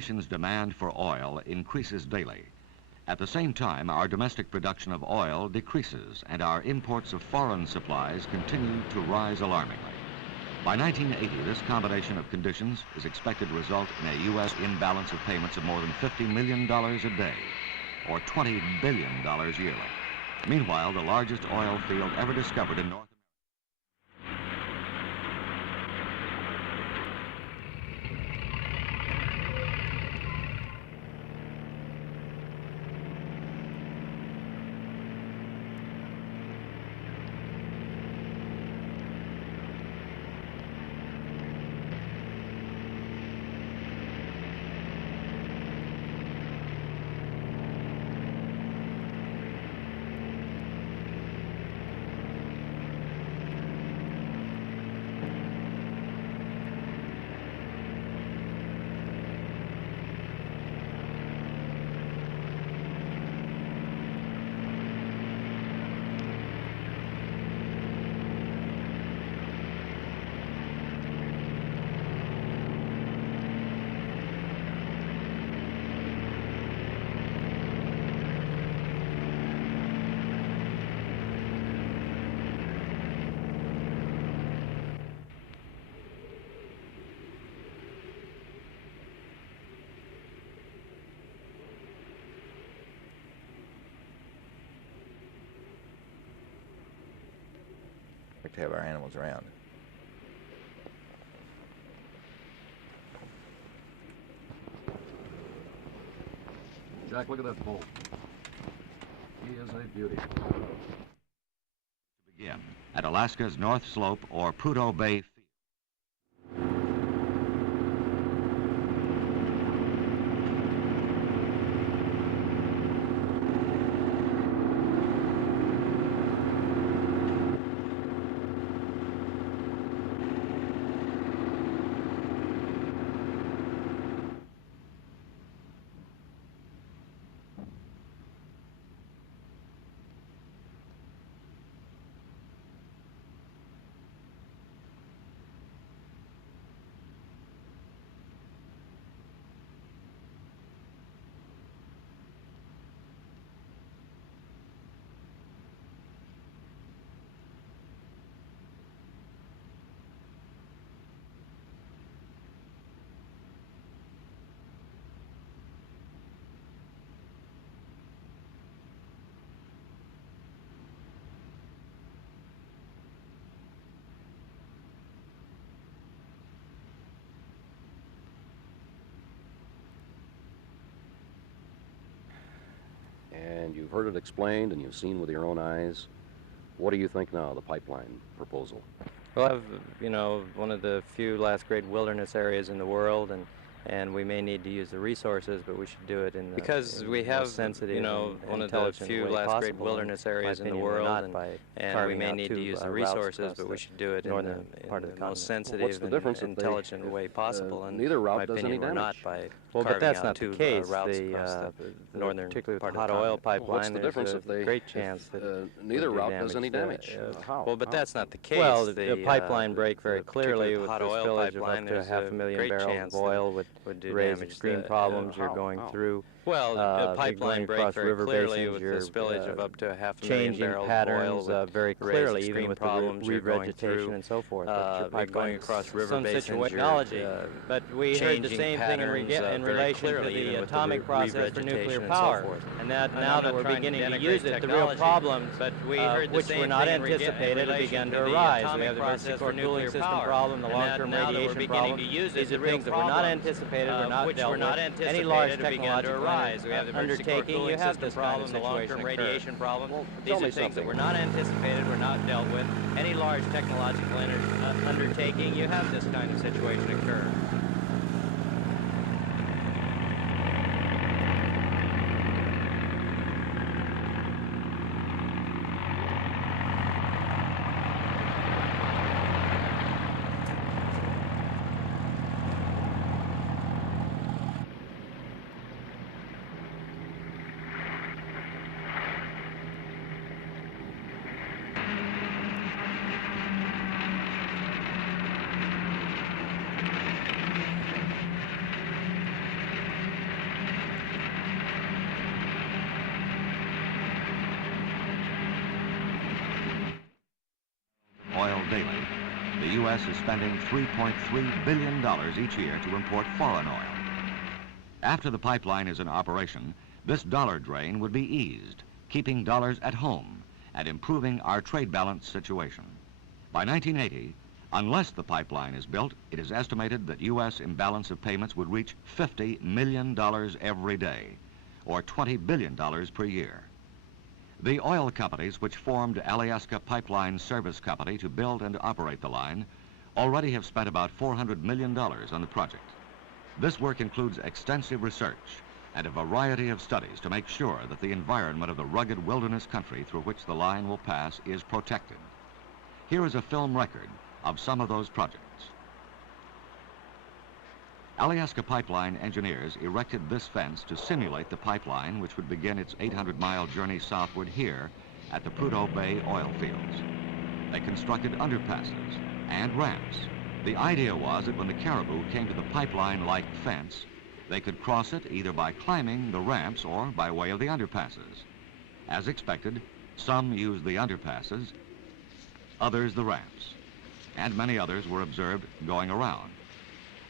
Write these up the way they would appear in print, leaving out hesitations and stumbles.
nation's demand for oil increases daily. At the same time, our domestic production of oil decreases and our imports of foreign supplies continue to rise alarmingly. By 1980, this combination of conditions is expected to result in a U.S. imbalance of payments of more than $50 million a day, or $20 billion yearly. Meanwhile, the largest oil field ever discovered in North to have our animals around. Jack, look at that bull. He is a beauty. To begin at Alaska's North Slope or Prudhoe Bay. And you've heard it explained and you've seen with your own eyes. What do you think now of the pipeline proposal? Well, I have, one of the few last great wilderness areas in the world, and we may need to use the resources, but we should do it in the because we have, sensitive one of the few last great wilderness areas in the world, and we may need to use the resources, but we should do it in the most sensitive and intelligent way possible. And neither route does any damage. Not by well, but that's not the case. Routes across the northern particularly part with of the hot oil pipeline, what's the difference if they, great chance that neither route does any damage? How? Well, but that's not the case. Well, the pipeline break very clearly with hot the oil spillage of pipeline, up to 500,000 barrels of oil would raise extreme problems. You're going through. Well, the pipeline break very clearly basins, with the spillage of up to 500,000 changing barrels patterns of oil very clearly, even with problems the revegetation and so forth. Going across river basins, technology. But we heard the same thing in relation to the atomic process for nuclear power, and that now that we're beginning to use it, the real problems, which were not anticipated, have begun to arise. We have the vertical cooling system problem, the long-term radiation problem. These are things that were not anticipated, were not dealt with. Any large technological undertaking, you have this kind of situation. The long-term radiation problem. These are things that were not anticipated, were not dealt with. Any large technological undertaking, you have this kind of situation occur. daily, the U.S. is spending $3.3 billion each year to import foreign oil. After the pipeline is in operation, this dollar drain would be eased, keeping dollars at home and improving our trade balance situation. By 1980, unless the pipeline is built, it is estimated that U.S. imbalance of payments would reach $50 million every day, or $20 billion per year. The oil companies which formed Alyeska Pipeline Service Company to build and operate the line already have spent about $400 million on the project. This work includes extensive research and a variety of studies to make sure that the environment of the rugged wilderness country through which the line will pass is protected. Here is a film record of some of those projects. Alyeska Pipeline engineers erected this fence to simulate the pipeline which would begin its 800-mile journey southward here at the Prudhoe Bay oil fields. They constructed underpasses and ramps. The idea was that when the caribou came to the pipeline-like fence, they could cross it either by climbing the ramps or by way of the underpasses. As expected, some used the underpasses, others the ramps, and many others were observed going around.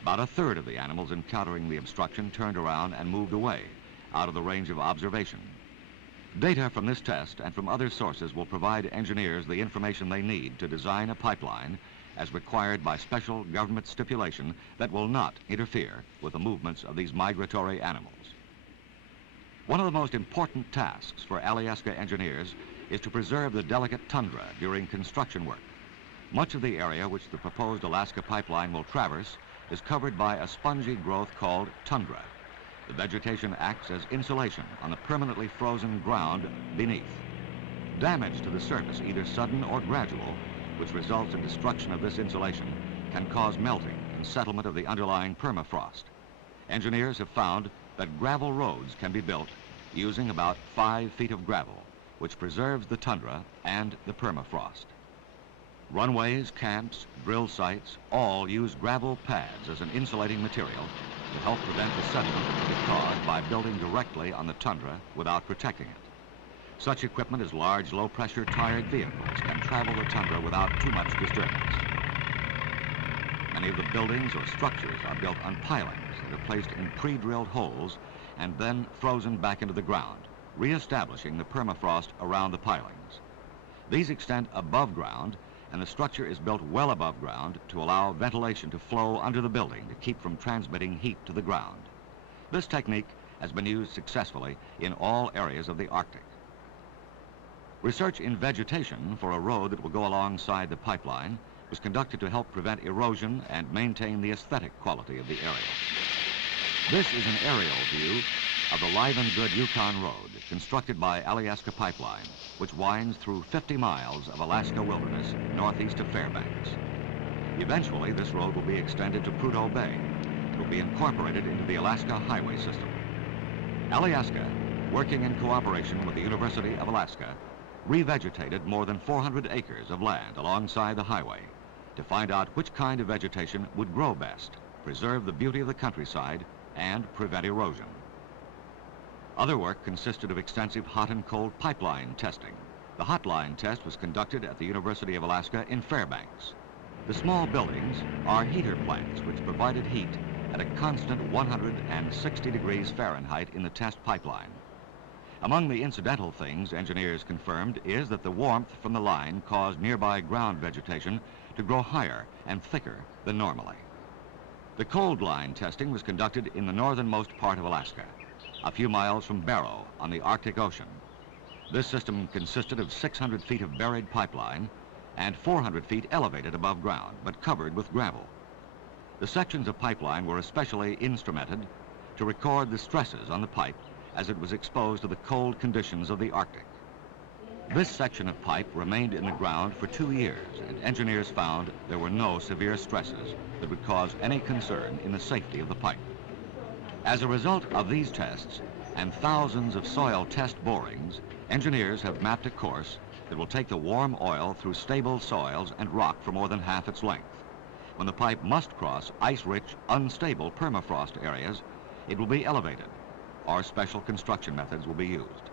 About a third of the animals encountering the obstruction turned around and moved away, out of the range of observation. Data from this test and from other sources will provide engineers the information they need to design a pipeline as required by special government stipulation that will not interfere with the movements of these migratory animals. One of the most important tasks for Alyeska engineers is to preserve the delicate tundra during construction work. Much of the area which the proposed Alaska pipeline will traverse is covered by a spongy growth called tundra. The vegetation acts as insulation on the permanently frozen ground beneath. Damage to the surface, either sudden or gradual, which results in destruction of this insulation, can cause melting and settlement of the underlying permafrost. Engineers have found that gravel roads can be built using about 5 feet of gravel, which preserves the tundra and the permafrost. Runways, camps, drill sites all use gravel pads as an insulating material to help prevent the settlement that can be caused by building directly on the tundra without protecting it. Such equipment as large, low-pressure tired vehicles can travel the tundra without too much disturbance. Many of the buildings or structures are built on pilings that are placed in pre-drilled holes and then frozen back into the ground, re-establishing the permafrost around the pilings. These extend above ground, and the structure is built well above ground to allow ventilation to flow under the building to keep from transmitting heat to the ground. This technique has been used successfully in all areas of the Arctic. Research in vegetation for a road that will go alongside the pipeline was conducted to help prevent erosion and maintain the aesthetic quality of the area. This is an aerial view of the Live and Good Yukon Road, constructed by Alyeska Pipeline, which winds through 50 miles of Alaska wilderness northeast of Fairbanks. Eventually, this road will be extended to Prudhoe Bay. It will be incorporated into the Alaska highway system. Alyeska, working in cooperation with the University of Alaska, revegetated more than 400 acres of land alongside the highway to find out which kind of vegetation would grow best, preserve the beauty of the countryside, and prevent erosion. Other work consisted of extensive hot and cold pipeline testing. The hot line test was conducted at the University of Alaska in Fairbanks. The small buildings are heater plants which provided heat at a constant 160 degrees Fahrenheit in the test pipeline. Among the incidental things engineers confirmed is that the warmth from the line caused nearby ground vegetation to grow higher and thicker than normally. The cold line testing was conducted in the northernmost part of Alaska, a few miles from Barrow on the Arctic Ocean. This system consisted of 600 feet of buried pipeline and 400 feet elevated above ground, but covered with gravel. The sections of pipeline were especially instrumented to record the stresses on the pipe as it was exposed to the cold conditions of the Arctic. This section of pipe remained in the ground for 2 years, and engineers found there were no severe stresses that would cause any concern in the safety of the pipe. As a result of these tests and thousands of soil test borings, engineers have mapped a course that will take the warm oil through stable soils and rock for more than half its length. When the pipe must cross ice-rich, unstable permafrost areas, it will be elevated, or special construction methods will be used.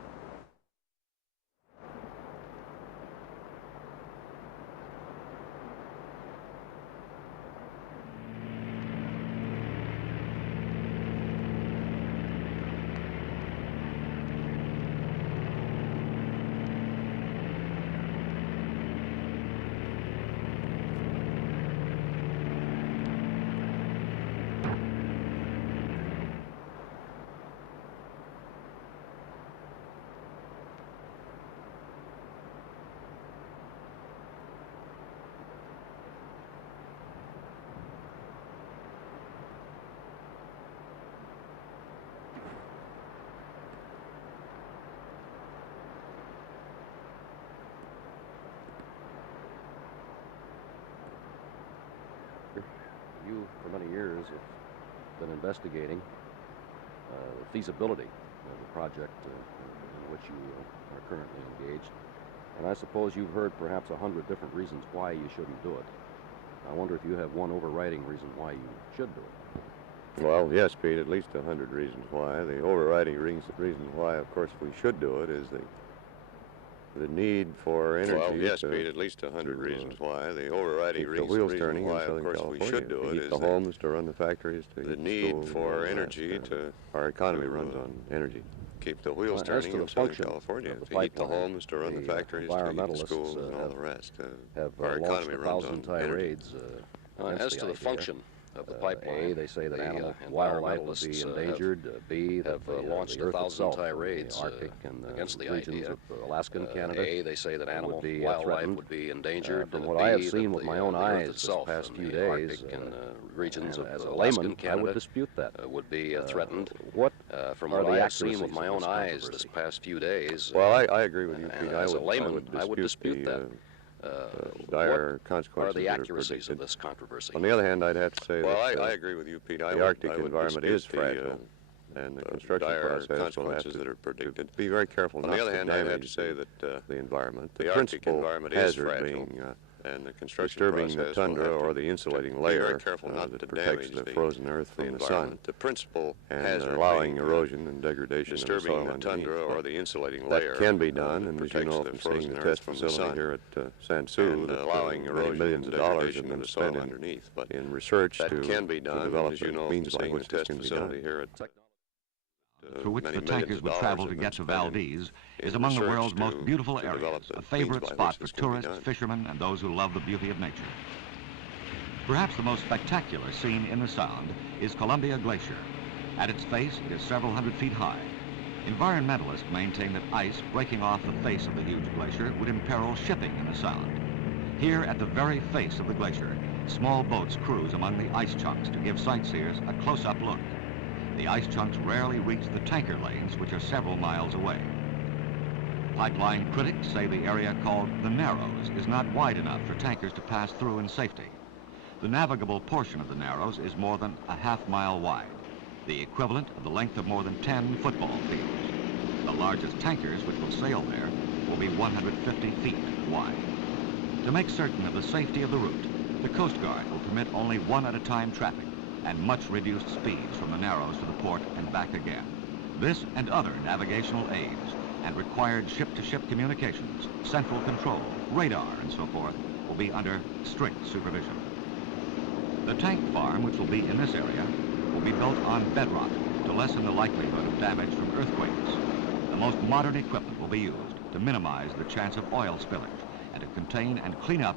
You, for many years, have been investigating the feasibility of the project in which you are currently engaged. And I suppose you've heard perhaps 100 different reasons why you shouldn't do it. I wonder if you have one overriding reason why you should do it. Well, yes, Pete, at least 100 reasons why. The overriding reason why, of course, we should do it is the need for energy. Well, yes, Pete, at least 100 reasons why. The overriding reason why, of course, we should do it is the homes, to run the factories, to the need for energy to... Our economy runs on energy. Keep the wheels turning in Southern California, to heat the homes, to run the factories, to heat the schools, and all the rest. Our economy runs on energy. As to the function of the pipeline, A, they say that animal wildlife will be endangered. B, have launched 1,000 tirades against the idea. Of Alaska and Canada. A, they say that animal wildlife would be endangered. From what I have seen with my own eyes this past few days, regions of Alaska and Canada, I would dispute that. Would be threatened. What? From what I have seen with my own eyes this past few days. Well, I agree with you, Pete. As a layman, I would dispute that. Dire consequences are the accuracies of this controversy? On the other hand, I'd have to say that I agree with you, Pete. The Arctic environment is fragile, and the construction process consequences that are predicted. Be very careful not to damage the environment. The principal hazard being disturbing the tundra or the insulating layer that protects the frozen earth from the sun. The principal hazard allowing erosion and degradation of the soil underneath. Tundra or the insulating layer that can be done, and as you know from seeing the test facility here at Sansu, allowing erosion millions of dollars have been spent in research to develop means by which this can be done. Through which the tankers would travel to get to Valdez, is among the world's most beautiful areas, a favorite spot for tourists, fishermen, and those who love the beauty of nature. Perhaps the most spectacular scene in the Sound is Columbia Glacier. At its face, it is several hundred feet high. Environmentalists maintain that ice breaking off the face of the huge glacier would imperil shipping in the Sound. Here, at the very face of the glacier, small boats cruise among the ice chunks to give sightseers a close-up look. The ice chunks rarely reach the tanker lanes, which are several miles away. Pipeline critics say the area called the Narrows is not wide enough for tankers to pass through in safety. The navigable portion of the Narrows is more than a half-mile wide, the equivalent of the length of more than 10 football fields. The largest tankers which will sail there will be 150 feet wide. To make certain of the safety of the route, the Coast Guard will permit only one-at-a-time traffic and much reduced speeds from the Narrows to the port and back again. This and other navigational aids and required ship-to-ship communications, central control, radar, and so forth will be under strict supervision. The tank farm, which will be in this area, will be built on bedrock to lessen the likelihood of damage from earthquakes. The most modern equipment will be used to minimize the chance of oil spillage and to contain and clean up